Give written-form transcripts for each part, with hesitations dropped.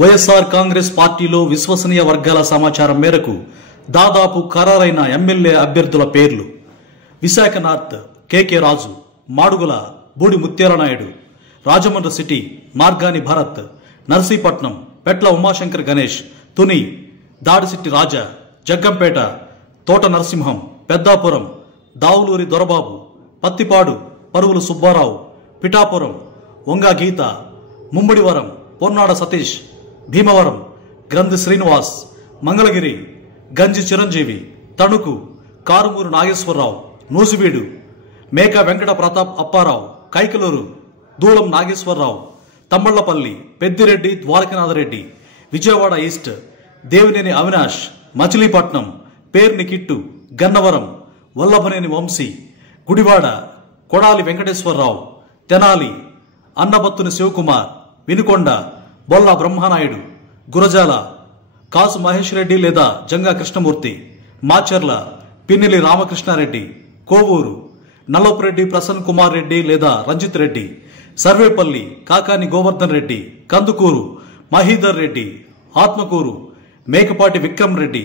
వైఎస్ఆర్ కాంగ్రెస్ పార్టీలో విశ్వసనీయ వర్గాల సమాచారం మేరకు దాదాపు ఖరారైన ఎమ్మెల్యే అభ్యర్థుల పేర్లు: విశాఖ నార్త్ కేకే రాజు, మాడుగుల బూడి ముత్యాల నాయుడు, రాజమండ్రి సిటీ మార్గాని భరత్, నర్సీపట్నం పెట్ల ఉమాశంకర్ గణేష్, తుని దాడిసిట్టి రాజా, జగ్గంపేట తోట నరసింహం, పెద్దాపురం దావులూరి దొరబాబు, పత్తిపాడు పరువులు సుబ్బారావు, పిఠాపురం వంగా గీత, ముమ్మడివరం పొన్నాడ సతీష్, భీమవరం గ్రంథి శ్రీనివాస్, మంగళగిరి గంజి చిరంజీవి, తణుకు కారుమూరు నాగేశ్వరరావు, నూజివీడు మేక వెంకట ప్రతాప్ అప్పారావు, కైకలూరు దూలం నాగేశ్వరరావు, తమ్మళ్లపల్లి పెద్దిరెడ్డి ద్వారకనాథరెడ్డి, విజయవాడ ఈస్ట్ దేవినేని అవినాష్, మచిలీపట్నం పేర్ని కిట్టు, గన్నవరం వల్లభనేని వంశీ, గుడివాడ కొడాలి వెంకటేశ్వరరావు, తెనాలి అన్నబత్తుని శివకుమార్, వినుకొండ బొల్ల బ్రహ్మనాయుడు, గురజాల కాసు మహేష్ రెడ్డి లేదా జంగా కృష్ణమూర్తి, మాచర్ల పిన్నెలి రామకృష్ణారెడ్డి, కోవూరు నల్లపురెడ్డి ప్రసన్న కుమార్ రెడ్డి లేదా రంజిత్ రెడ్డి, సర్వేపల్లి కాకాని గోవర్ధన్ రెడ్డి, కందుకూరు మహీధర్ రెడ్డి, ఆత్మకూరు మేకపాటి విక్రమ్ రెడ్డి,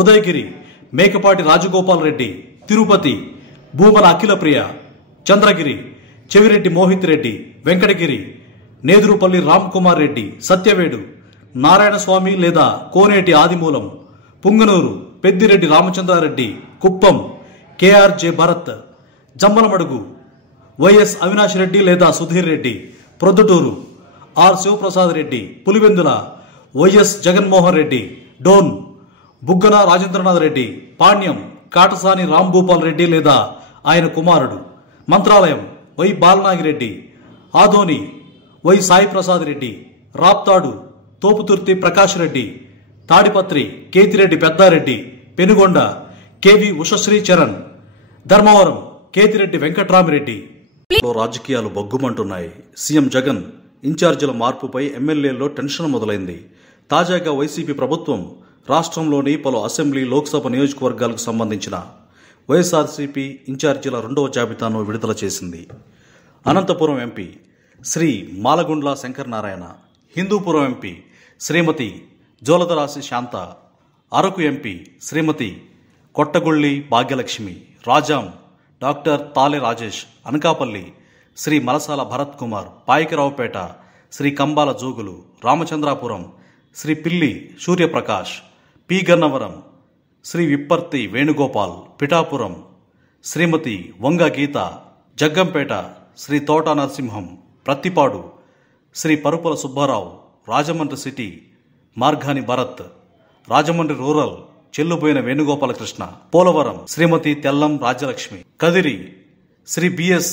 ఉదయగిరి మేకపాటి రాజగోపాల్ రెడ్డి, తిరుపతి భూమన అఖిలప్రియ, చంద్రగిరి చెవిరెడ్డి మోహిత్ రెడ్డి, వెంకటగిరి నేదురుపల్లి రామ్ కుమార్ రెడ్డి, సత్యవేడు నారాయణస్వామి లేదా కోనేటి ఆదిమూలం, పుంగనూరు పెద్దిరెడ్డి రామచంద్రారెడ్డి, కుప్పం కేఆర్జే భరత్, జమ్మలమడుగు వైఎస్ అవినాష్ రెడ్డి లేదా సుధీర్ రెడ్డి, ప్రొద్దుటూరు ఆర్ శివప్రసాద్ రెడ్డి, పులివెందుల వైఎస్ జగన్మోహన్ రెడ్డి, డోన్ బుగ్గన రాజేంద్రనాథ్ రెడ్డి, పాణ్యం కాటసాని రాంభూపాల్ రెడ్డి లేదా ఆయన కుమారుడు, Mantralayam Y Balanagireddy, Adoni Y Sai Prasad Reddy, Raptadu Thopudurthi Prakash Reddy, Tadipatri Kethireddy Peddareddy, Penukonda KV Ushasri Charan, Dharmavaram Kethireddy Venkatramireddy. రాజకీయాలు బొగ్గుమంటున్నాయి. సీఎం జగన్ ఇన్ఛార్జీల మార్పుపై ఎమ్మెల్యేల్లో టెన్షన్ మొదలైంది. తాజాగా వైసీపీ ప్రభుత్వం రాష్ట్రంలోని పలు అసెంబ్లీ లోక్సభ నియోజకవర్గాలకు సంబంధించిన వైఎస్ఆర్సీపీ ఇన్ఛార్జీల 2వ జాబితాను విడుదల చేసింది. అనంతపురం ఎంపీ శ్రీ మాలగుండ్ల శంకరనారాయణ, హిందూపురం ఎంపీ శ్రీమతి జోలదరాశి శాంత, అరకు ఎంపీ శ్రీమతి కొట్టగుళ్లి భాగ్యలక్ష్మి, రాజాం డాక్టర్ తాలె రాజేష్, అనకాపల్లి శ్రీ మలసాల భరత్ కుమార్, పాయకరావుపేట శ్రీ కంబాల జోగులు, రామచంద్రాపురం శ్రీ పిల్లి సూర్యప్రకాష్, పి గన్నవరం శ్రీ విప్పర్తి వేణుగోపాల్, పిఠాపురం శ్రీమతి వంగ గీత, జగ్గంపేట శ్రీ తోట నరసింహం, ప్రత్తిపాడు శ్రీ పరుపుల సుబ్బారావు, రాజమండ్రి సిటీ మార్గాని భరత్, రాజమండ్రి రూరల్ చెల్లుబోయిన వేణుగోపాలకృష్ణ, పోలవరం శ్రీమతి తెల్లం రాజ్యలక్ష్మి, కదిరి శ్రీ బిఎస్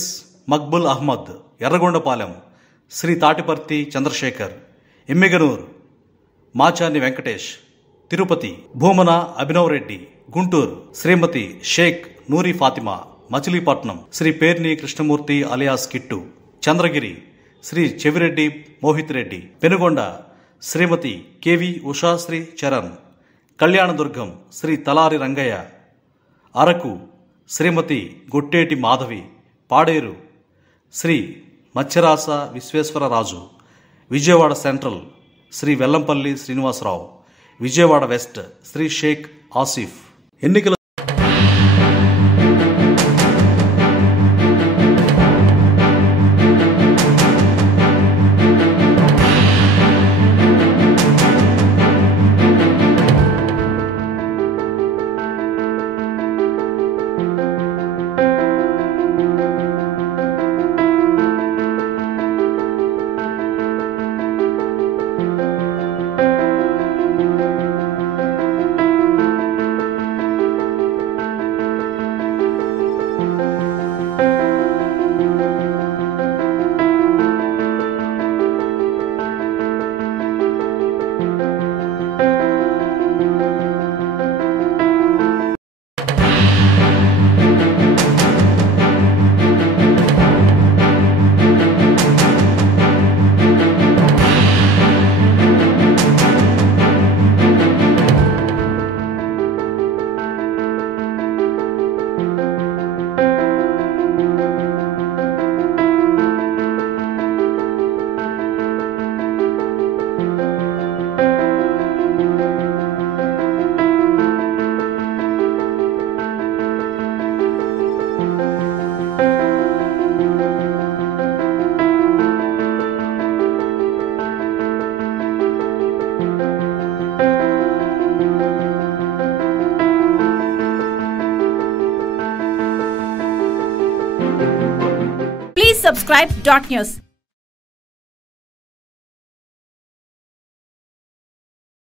మక్బుల్ అహ్మద్, ఎర్రగొండపాలెం శ్రీ తాటిపర్తి చంద్రశేఖర్, ఎమ్మిగనూర్ మాచాని వెంకటేష్, తిరుపతి భూమన అభినవ్ రెడ్డి, గుంటూరు శ్రీమతి షేక్ నూరి ఫాతిమా, మచిలీపట్నం శ్రీ పేర్ని కృష్ణమూర్తి అలియాస్ కిట్టు, చంద్రగిరి శ్రీ చెవిరెడ్డి మోహిత్ రెడ్డి, పెనుగొండ శ్రీమతి కెవి ఉషాశ్రీ చరణ్, కళ్యాణదుర్గం శ్రీ తలారి రంగయ్య, అరకు శ్రీమతి గొట్టేటి మాధవి, పాడేరు శ్రీ మత్స్యరాస విశ్వేశ్వరరాజు, విజయవాడ సెంట్రల్ శ్రీ వెల్లంపల్లి శ్రీనివాసరావు, విజయవాడ వెస్ట్ శ్రీ షేక్ ఆసిఫ్. ఎన్నికల subscribe .news.